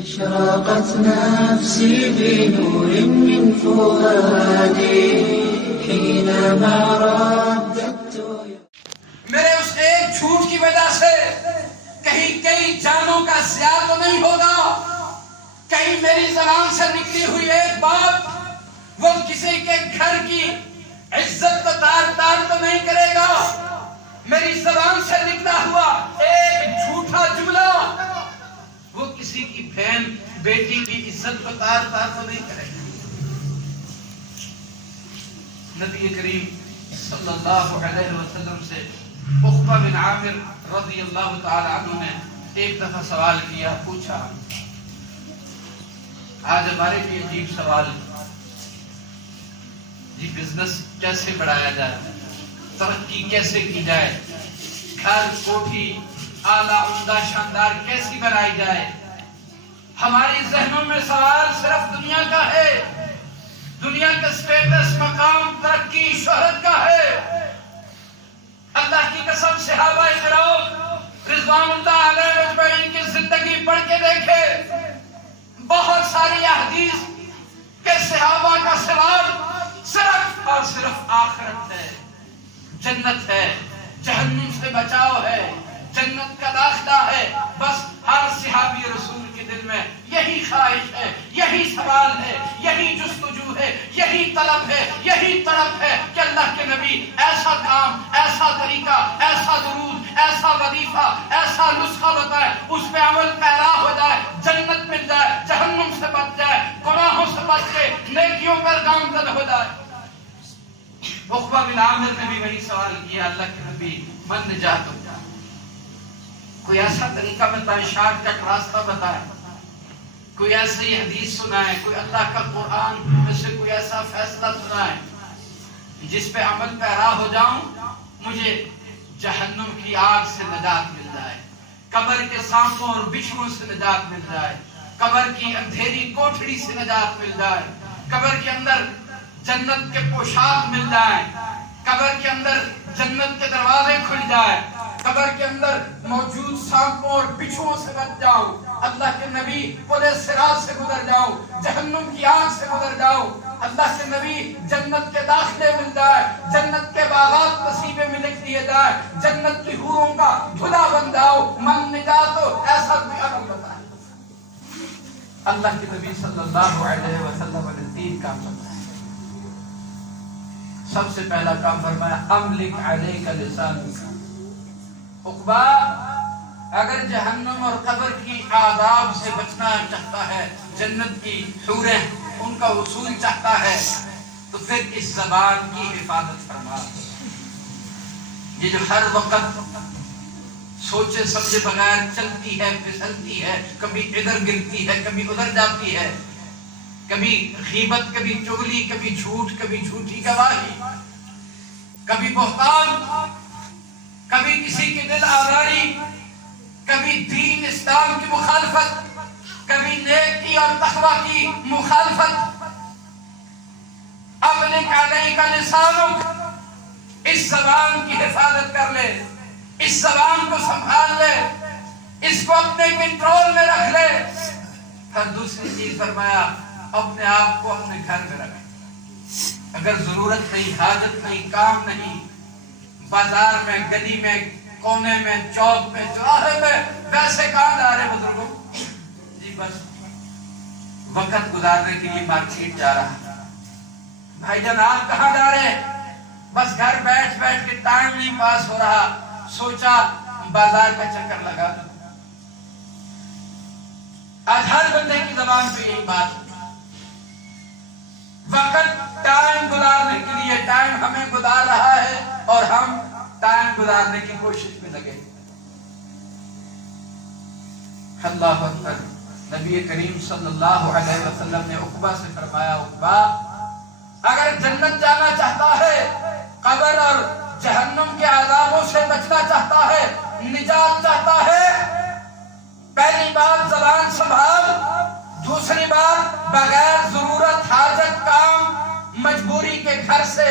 أشرقت نفسي بنور من فؤادي حينما رددت. میرے اس ایک جھوٹ کی وجہ سے کہیں کئی جانوں کا ضیاع تو نہیں ہوگا، کہیں میری زبان سے نکلی ہوئی ایک بات وہ کسی کے گھر کی عزت کو تار تار تو نہیں کرے گا، میری زبان سے نکلا ہوا ایک جھوٹا جملہ وہ کسی کی بہن بیٹی کی عزت کو تار تار تو نہیں کرے گا۔ نبی کریم صلی اللہ علیہ وسلم سے عقبہ بن عامر رضی اللہ تعالی عنہ نے ایک دفعہ سوال کیا، پوچھا آج ہمارے لیے عجیب سوال، جی بزنس کیسے بڑھایا جائے، ترقی کیسے کی جائے، گھر کوٹھی اعلیٰ عمدہ شاندار کیسی بنائی جائے۔ ہماری ذہنوں میں سوال صرف دنیا کا ہے، دنیا کا سٹیٹس، مقام، ترقی، شہرت کا ہے۔ اللہ کی قسم صحابہ کرام رضوان اللہ علیہ اجمعین کی زندگی پڑھ کے دیکھے، بہت ساری احادیث کے صحابہ کا سوال صرف اور صرف آخرت ہے، جنت ہے، جہنم سے بچاؤ ہے، جنت کا داخلہ ہے۔ بس ہر صحابی رسول کے دل میں یہی خواہش ہے، یہی سوال ہے، یہی جستجو ہے، یہی طلب ہے، یہی طلب ہے کہ اللہ کے نبی ایسا کام، ایسا طریقہ، ایسا درود، ایسا وظیفہ، ایسا نسخہ بتائے، اس پہ عمل پیرا ہو جائے، جنت مل جائے، جہنم سے بچ جائے، گناہوں سے بچ کے نیکیوں پر گامزن ہو جائے۔ عقبہ بن عامر نے بھی وہی سوال کیا، اللہ کے نبی من نجات ہو جائے، کوئی ایسا طریقہ بتائے، شارٹ کٹ راستہ بتائے، کوئی ایسی حدیث سنائے، کوئی اللہ کا قرآن میں سے کوئی ایسا فیصلہ سنائے جس پہ عمل پیرا ہو جاؤں، مجھے جہنم کی آگ سے نجات مل جائے، قبر کے سانپوں اور بچھوؤں سے نجات مل جائے، قبر کی اندھیری کوٹھڑی سے نجات مل جائے، قبر کے اندر جنت کے پوشاک مل جائیں، قبر کے اندر جنت کے دروازے کھل جائے، قبر کے اندر موجود سانپوں اور بچھوؤں سے بچ جاؤں، اللہ کے نبی پورے صراط سے گزر جاؤں، جہنم کی آگ سے گزر جاؤں، اللہ کے نبی جنت کے داخلے مل جائے، جنت کے باغات نصیبے میں لکھ دیے جائے، جنت کی حوروں کا دھلا بن جاؤ، من نجات ہو، ایسا کوئی عمل بتائے۔ اللہ کے نبی صلی اللہ علیہ وسلم نے 3 کام بتائے۔ سب سے پہلا کام فرمایا املک علیک لسانک، عقبہ اگر جہنم اور قبر کی عذاب سے بچنا چاہتا ہے، جنت کی حوریں ان کا وصول چاہتا ہے، تو پھر اس زبان کی حفاظت فرما۔ یہ جو ہر وقت سوچے سمجھے بغیر چلتی ہے، پھسلتی ہے، کبھی ادھر گرتی ہے، کبھی ادھر جاتی ہے، کبھی غیبت، کبھی چغلی، کبھی جھوٹ، کبھی جھوٹی گواہی، کبھی بہتان، کبھی کسی کی دل آزاری، کبھی دین اسلام کی مخالفت، کبھی نیکی اور تقوی کی مخالفت۔ املک علیک لسانک، اس زبان کی حفاظت کر لے، اس زبان کو سنبھال لے، اس کو اپنے کنٹرول میں رکھ لے۔ پھر دوسری چیز فرمایا اپنے آپ کو اپنے گھر میں رکھ، اگر ضرورت نہیں، حاجت نہیں، کام نہیں، بازار میں، گلی میں، کونے میں، چوک میں، چوراہے میں، ویسے کہاں جا رہے بزرگوں؟ جی بس وقت گزارنے کے لیے مارکیٹ جا رہا۔ بھائی جان آپ کہاں جا رہے؟ بس گھر بیٹھ بیٹھ کے ٹائم نہیں پاس ہو رہا، سوچا بازار کا چکر لگا دو۔ آج ہر بندے کی زبان پہ یہی بات، وقت ٹائم گزارنے کے لیے، ٹائم ہمیں گزار رہا ہے اور ہم ٹائم گزارنے کی کوشش میں لگے۔ اللہ اکبر۔ نبی کریم صلی اللہ علیہ وسلم نے عقبہ سے فرمایا عقبہ اگر جنت جانا چاہتا ہے، قبر اور جہنم کے عذابوں سے بچنا چاہتا ہے، نجات چاہتا ہے، پہلی بات زبان سنبھال، دوسری بات بغیر ضرورت، حاجت، کام، مجبوری کے گھر سے